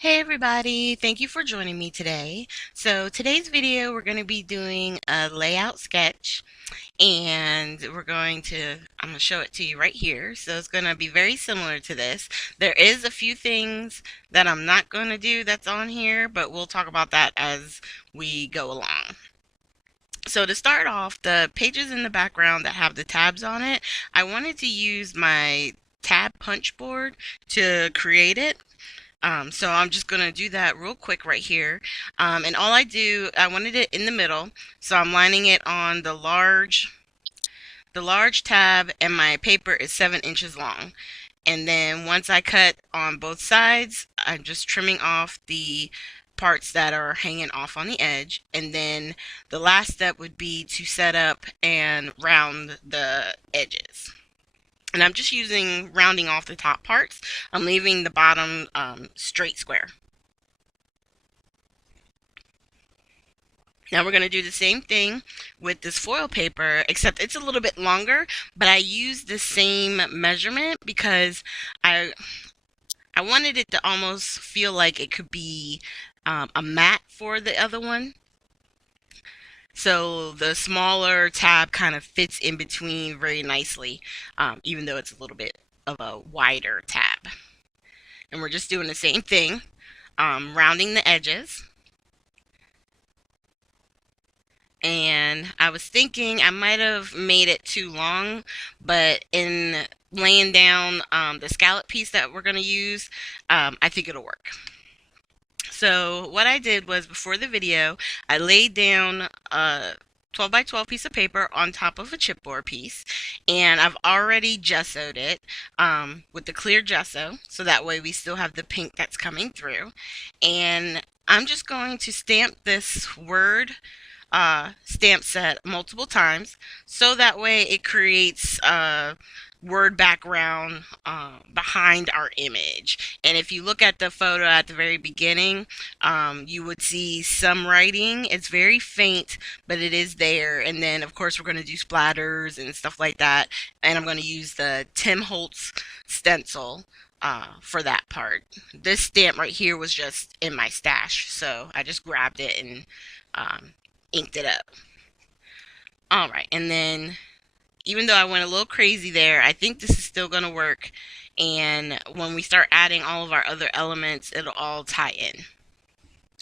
Hey everybody, thank you for joining me today. So today's video we're going to be doing a layout sketch and I'm going to show it to you right here. So it's going to be very similar to this. There is a few things that I'm not going to do that's on here, but we'll talk about that as we go along. So to start off, the pages in the background that have the tabs on it, I wanted to use my tab punch board to create it. So I'm just going to do that real quick right here. And all I wanted it in the middle. So I'm lining it on the large tab, and my paper is 7 inches long. And then once I cut on both sides, I'm just trimming off the parts that are hanging off on the edge. And then the last step would be to set up and round the edges. And I'm just rounding off the top parts. I'm leaving the bottom straight square. Now we're going to do the same thing with this foil paper, except it's a little bit longer, but I used the same measurement because I wanted it to almost feel like it could be a mat for the other one. So the smaller tab kind of fits in between very nicely, even though it's a little bit of a wider tab. And we're just doing the same thing, rounding the edges. And I was thinking I might have made it too long, but in laying down the scallop piece that we're going to use, I think it'll work. So what I did was, before the video, I laid down a 12 by 12 piece of paper on top of a chipboard piece, and I've already gessoed it with the clear gesso, so that way we still have the pink that's coming through. And I'm just going to stamp this word stamp set multiple times, so that way it creates a word background behind our image. And if you look at the photo at the very beginning, you would see some writing. It's very faint, but it is there. And then of course we're going to do splatters and stuff like that, and I'm going to use the Tim Holtz stencil for that part. This stamp right here was just in my stash, so I just grabbed it and inked it up. Alright, and then even though I went a little crazy there, I think this is still going to work, and when we start adding all of our other elements, it'll all tie in.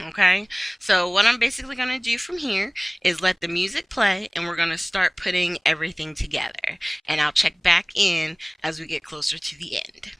Okay, so what I'm basically going to do from here is let the music play, and we're going to start putting everything together, and I'll check back in as we get closer to the end.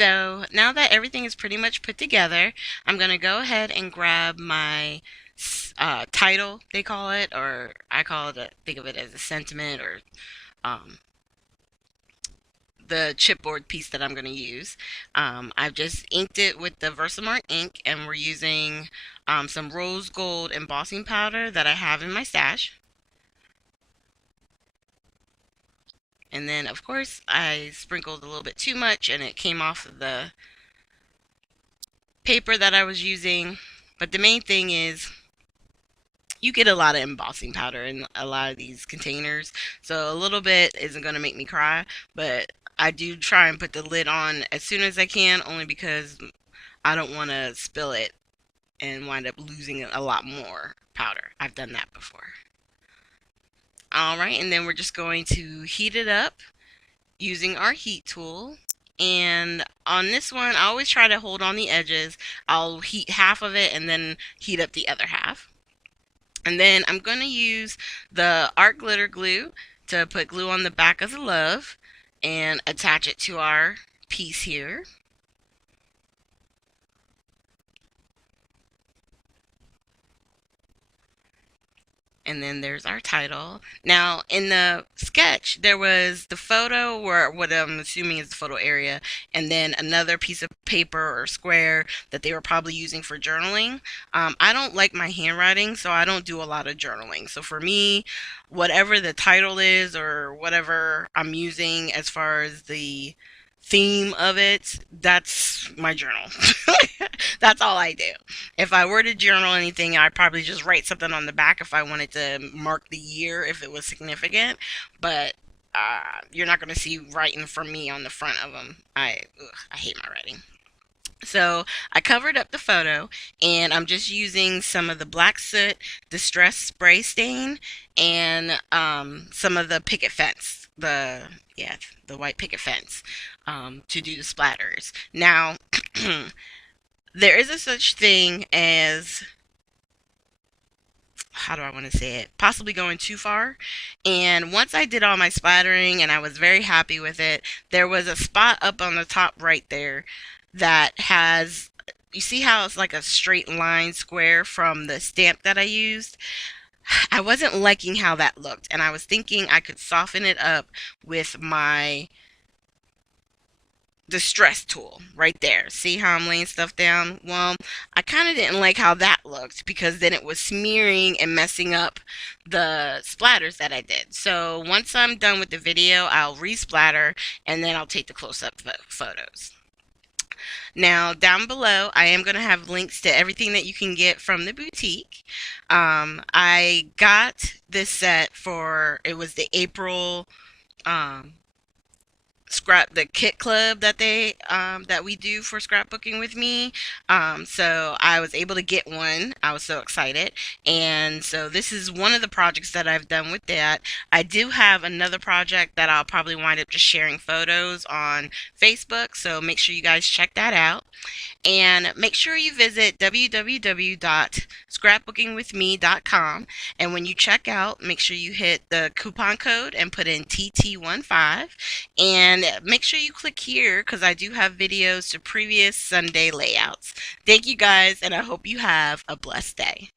So now that everything is pretty much put together, I'm going to go ahead and grab my title, they call it, or I call it, think of it as a sentiment, or um, the chipboard piece that I'm going to use. I've just inked it with the Versamark ink, and we're using some rose gold embossing powder that I have in my stash. And then, of course, I sprinkled a little bit too much, and it came off of the paper that I was using. But the main thing is you get a lot of embossing powder in a lot of these containers, so a little bit isn't going to make me cry, but I do try and put the lid on as soon as I can, only because I don't want to spill it and wind up losing a lot more powder. I've done that before. Alright, and then we're just going to heat it up using our heat tool. And on this one, I always try to hold on the edges. I'll heat half of it and then heat up the other half. And then I'm going to use the art glitter glue to put glue on the back of the love and attach it to our piece here. And then there's our title. Now, in the sketch, there was the photo, or what I'm assuming is the photo area, and then another piece of paper or square that they were probably using for journaling. I don't like my handwriting, so I don't do a lot of journaling. So for me, whatever the title is or whatever I'm using as far as the theme of it, that's my journal. That's all I do. If I were to journal anything, I'd probably just write something on the back if I wanted to mark the year if it was significant. But you're not going to see writing from me on the front of them. I hate my writing. So I covered up the photo, and I'm just using some of the black soot distress spray stain and some of the picket fence, the white picket fence, to do the splatters. Now there is a such thing as, how do I want to say it, possibly going too far. And once I did all my splattering and I was very happy with it, there was a spot up on the top right there that has, you see how it's like a straight line square from the stamp that I used? I wasn't liking how that looked, and I was thinking I could soften it up with my distress tool right there. See how I'm laying stuff down? Well, I kind of didn't like how that looked, because then it was smearing and messing up the splatters that I did. So once I'm done with the video, I'll resplatter, and then I'll take the close-up photos. Now, down below, I am going to have links to everything that you can get from the boutique. I got this set for, it was the April the kit club that that we do for scrapbooking with me. So I was able to get one. I was so excited. And so this is one of the projects that I've done with that. I do have another project that I'll probably wind up just sharing photos on Facebook, so make sure you guys check that out. And make sure you visit www.scrapbookingwithme.com, and when you check out, make sure you hit the coupon code and put in TT15, and make sure you click here, because I do have videos to previous Sunday layouts. Thank you guys, and I hope you have a blessed day.